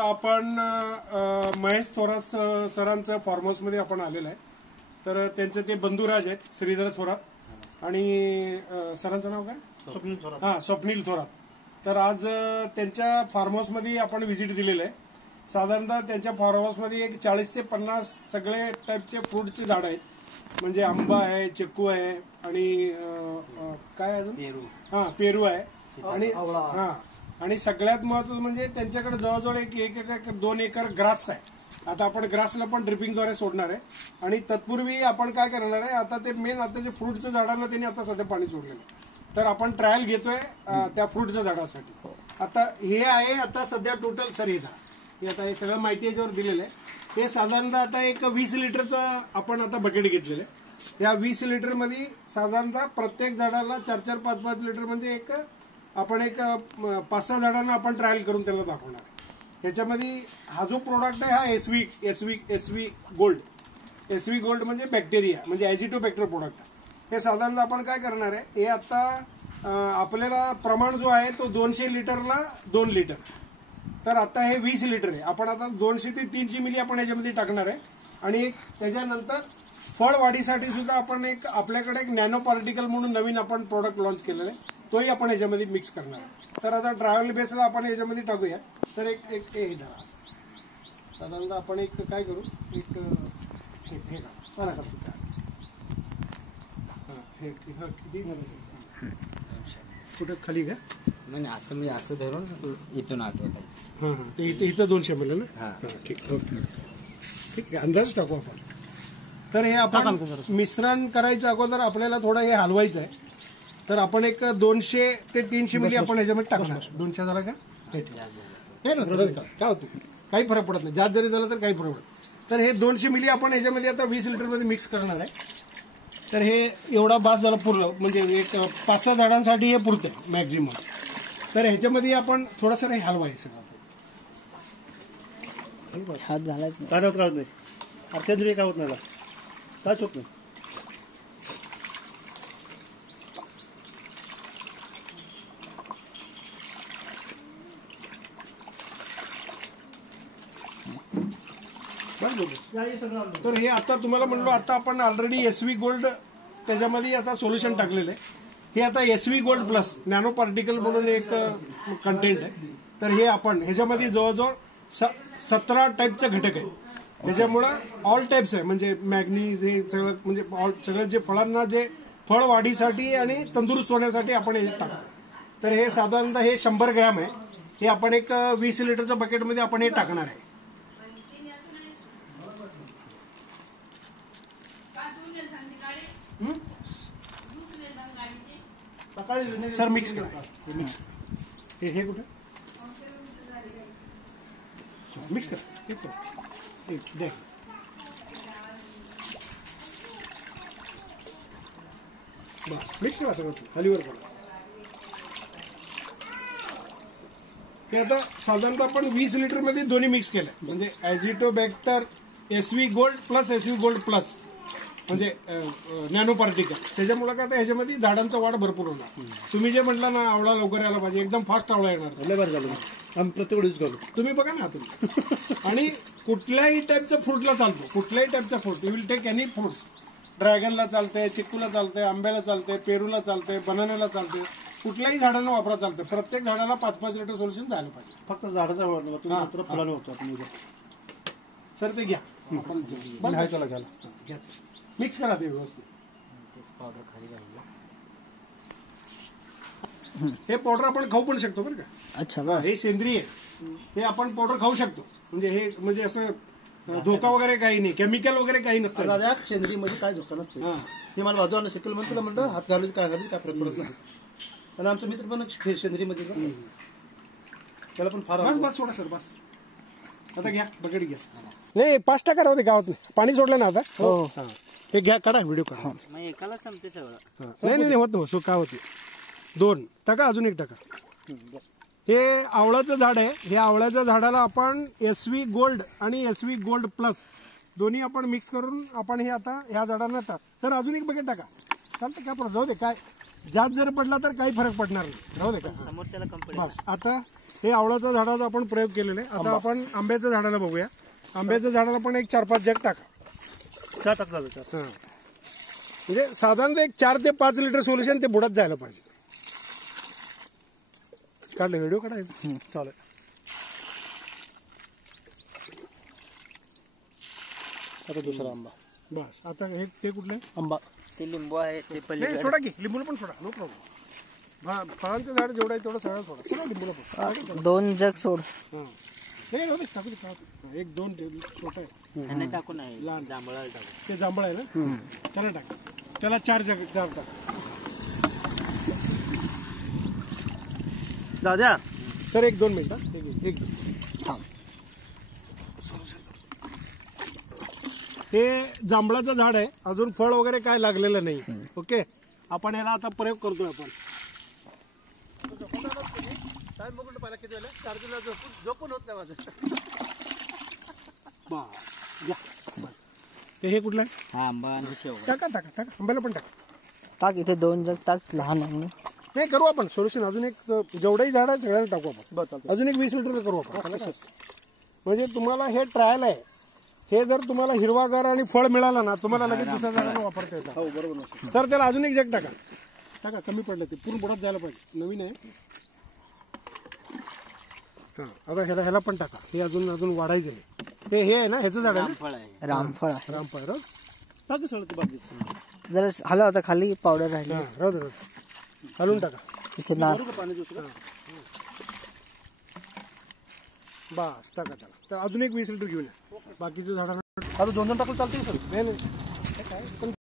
आता आपण महेश थोरात सरांचं फार्म हाऊस मध्ये आपण आलेलं आहे. तर त्यांचे ते बंधुराज आहेत श्रीधर थोरात आणि सरांचं नाव काय? स्वप्नील थोरात. हा, स्वप्नील थोरात. तर आज त्यांच्या फार्म हाऊस मध्ये आपण व्हिजिट दिलेलं आहे. साधारणतः त्यांच्या फार्म हाऊस मध्ये एक 40 ते 50 सगळे टाईपचे फ्रूटचे झाड आहेत. म्हणजे आंबा आहे, चिक्कू आहे आणि काय अजून पेरू. हा, पेरू आहे आणि आवळा. हा, आणि सगळ्यात महत्त्वाचं म्हणजे त्यांच्याकडे जवळजवळ एक 2 एकर ग्रास आहे. आता आपण ग्रासला पण ड्रिपिंगद्वारे सोडणार आहे आणि तत्पूर्वी आपण काय करणार आहे, आता ते मेन आता जे फ्रूटच्या झाडांना त्यांनी आता सध्या पाणी सोडलेलं आहे. तर आपण ट्रायल घेतोय त्या फ्रूटच्या झाडासाठी. आता हे आहे आता सध्या टोटल सर हे आता हे सगळं माहिती याच्यावर दिलेलं आहे. हे साधारणतः आता एक 20 लिटरचं आपण आता बकेट घेतलेलं आहे. या 20 लिटरमध्ये साधारणतः प्रत्येक झाडाला 4-4, 5-5 लिटर म्हणजे एक आपण एक 5-6 झाडांना आपण ट्रायल करून त्याला दाखवणार आहे. याच्यामध्ये हा जो प्रोडक्ट आहे हा एसव्ही गोल्ड म्हणजे बॅक्टेरिया म्हणजे ॲजिटोबॅक्टर प्रोडक्ट आहे. हे साधारणतः आपण काय करणार आहे, हे आता आपल्याला प्रमाण जो आहे तो 200 लिटरला 2 लिटर. तर आता हे 20 लिटर आहे. आपण आता 200 ते 300 मिली आपण याच्यामध्ये टाकणार आहे. आणि एक त्याच्यानंतर फळ वाढीसाठी सुद्धा आपण एक आपल्याकडे एक नॅनो पार्टिकल म्हणून नवीन आपण प्रोडक्ट लॉन्च केलेलं आहे, तोही आपण याच्यामध्ये मिक्स करणार आहे. तर आता ट्रायल बेसला आपण याच्यामध्ये टाकूया. तर एक हे धरा. साधारणतः आपण एक काय करू, एक हे किती कुठं खाली का नाही असं मी असं धरून इथून आत होता. हां हां, ते इथं 200 ml ना. हां ठीक, ओके ठीक आहे. अंदाज टाकू आपण. तर हे आपण मिश्रण करायच्या अगोदर आपल्याला थोडं हे हलवायचं आहे. तर आपण एक 200 ते 300 मिली आपण याच्यामध्ये टाकणार. 200 झाला का? हे ना काय होतं, काही फरक पडत नाही. जास्त जरी झालं तर काही फरक पडत. तर हे 200 मिली आपण याच्यामध्ये आता 20 लिटरमध्ये मिक्स करणार आहे. तर हे एवढा बास झाला पुरलं, म्हणजे एक 5-6 झाडांसाठी हे पुरतं आहे मॅक्झिमम. तर ह्याच्यामध्ये आपण थोडंसं हे हलवायचं. हात घालायच काय होत नाही, अत्यंद्रिय काय होत नाही, कायच होत नाही. तर हे आता तुम्हाला म्हणलो, आता आपण ऑलरेडी एसव्ही गोल्ड त्याच्यामध्ये आता सोल्युशन टाकलेलं आहे. हे आता एसव्ही गोल्ड प्लस नॅनो पार्टिकल म्हणून एक कंटेंट आहे. तर हे आपण ह्याच्यामध्ये जवळजवळ 17 टाईपचे घटक आहेत. त्याच्यामुळं ऑल टाईप्स आहे, म्हणजे मॅग्नीज हे सगळं, म्हणजे सगळं जे फळांना जे फळ वाढीसाठी आणि तंदुरुस्त होण्यासाठी आपण हे टाकतो. तर हे साधारणतः हे 100 ग्रॅम आहे. हे आपण एक 20 लिटरच्या बकेटमध्ये आपण हे टाकणार आहे. सर मिक्स करा. हे कुठे मिक्स करा. बस मिक्स करा सगळं खालीवर पडा. हे आता साधारणतः आपण 20 लिटरमध्ये दोन्ही मिक्स केलं, म्हणजे ॲजिटोबॅक्टर एसव्ही गोल्ड प्लस एसव्ही गोल्ड प्लस म्हणजे नॅनो पार्टिकल. त्याच्यामुळे काय, ह्याच्यामध्ये झाडांचा वाढ भरपूर होणार. तुम्ही जे म्हटलं ना आवळा लवकर यायला पाहिजे, एकदम फास्ट आवळा येणार. लय बरं झालं, आम्ही प्रत्येक वेळेस करू. तुम्ही बघा ना तुम्ही. आणि कुठल्याही टाईपचा फ्रूटला चालतो, कुठल्याही टाईपचा fruit, you will take any fruits. ड्रॅगनला चालतंय, चिक्कूला चालतंय, आंब्याला चालतंय, पेरूला चालतंय, बनानाला चालतंय, कुठल्याही झाडांना वापरा चालतं. प्रत्येक झाडाला 5-5 लिटर सोल्युशन जायला पाहिजे. फक्त झाडाचा वाढला, तुम्ही मात्र फुलाने होतो. सर ते घ्या, चला घ्या, मिक्स करा ते व्यवस्थित. पावडर खाली घालूया. हे पावडर आपण खाऊ पण शकतो बरं का. अच्छा, हे सेंद्रिय आहे. हे आपण पावडर खाऊ शकतो. म्हणजे हे म्हणजे असं धोका वगैरे काही नाही, केमिकल वगैरे काही नसतं. दादा सेंद्रियमध्ये काय धोका नसतो. हे मला बाजूला शिकल म्हणून तुला म्हणलं हात घालून काय फरक पडत नाही. आणि आमचा मित्र पण सेंद्रियमध्ये त्याला पण फार बस सोडा सर, बस आता घ्या बकेट घ्या. नाही 5 टाका राहू दे, गावात नाही पाणी सोडलं ना आता. हो, हे घ्या, काढा व्हिडिओ काढा. एकाला संपते सगळं. नाही होत हो, का होते 2 टाका, अजून 1 टाका. हे आवळाचं झाड आहे. हे आवळ्याच्या झाडाला आपण एसव्ही गोल्ड आणि एसव्ही गोल्ड प्लस दोन्ही आपण मिक्स करून आपण हे आता ह्या झाडांना टाक. सर अजून 1 बकेट टाका, चालतं काय पडत, जाऊ दे. काय जास्त जर पडला तर काही फरक पडणार नाही, राहू दे का. समोरच्याला कंपनी बस आता हे आवळाच्या झाडाचा आपण प्रयोग केलेला आहे. आता आपण आंब्याच्या झाडाला बघूया. आंब्याच्या झाडाला पण एक 4-5 जग टाका. 4 टाकला जातात. हा, म्हणजे साधारणतः एक 4 ते 5 लिटर सोल्युशन ते बुडात जायला पाहिजे. काढले व्हिडिओ काढायचा चालेल. आता दुसरा आंबा. बस. आता हे ते कुठलं आहे? आंबा ते लिंबू आहे ते नाही पलीकडे सोडा की लिंबूला पण सोडा, नो प्रॉब्लेम. फळांचं झाड जेवढं आहे तेवढं सगळं सोडा. सोडा लिंबूला पण. 2 जग सोड. हा. हे राहू दे, टाकू दे, टाकू दे. 1-2 छोटा आहे. ह्याने टाकू नाही लहान जांभळाला टाकू. ते जांभळ आहे ना, त्याला टाक. त्याला 4 जग टाक. दादा सर 1-2 मिनिटं. एक हे जांभळाचं झाड आहे, अजून फळ वगैरे काय लागलेलं नाही. ओके, आपण याला आता प्रयोग करतोय आपण. टाइम बघून पहिला किती झालं? चार्जिंगला झोपून होत नाही माझं. हे कुठलं आहे? हा आंबा आणि शेवगा. टाका टाका टाका, आंब्याला पण टाका. टाक इथे 2 जग टाक लहान आहे. हे करू आपण सोल्युशन. अजून एक जेवढंही झाड आहे सगळ्यांना टाकू आपण. बरं चालतं. अजून एक 20 लिटर करू आपण. म्हणजे तुम्हाला हे ट्रायल आहे. हे जर तुम्हाला हिरवागार आणि फळ मिळालं ना, तुम्हाला लगेच दुसऱ्या झाडाला वापरता येतात. हो बरोबर. सर त्याला अजून एक जग टाका. टाका, कमी पडलं ते पूर्ण बुडात जायला पाहिजे. नवीन आहे. हा, आता ह्याला पण टाका. हे अजून वाढायचं आहे. हे आहे ना, ह्याचं झाड आहे रामफळ आहे. रामफळ आहे. रामफळ. राहू टाक सगळं ते बाजूचं. जरा हलव आता खाली पावडर राहिली. दे, राहू दे. हलवून टाका. इथे नार बरोबर पाणी दुसरं. बस टाका त्याला. तर अजून एक 20 लिटर घेऊन या. बाकीच्या झाडांना आता 2 टाकलं चालतं सर. नाही नाही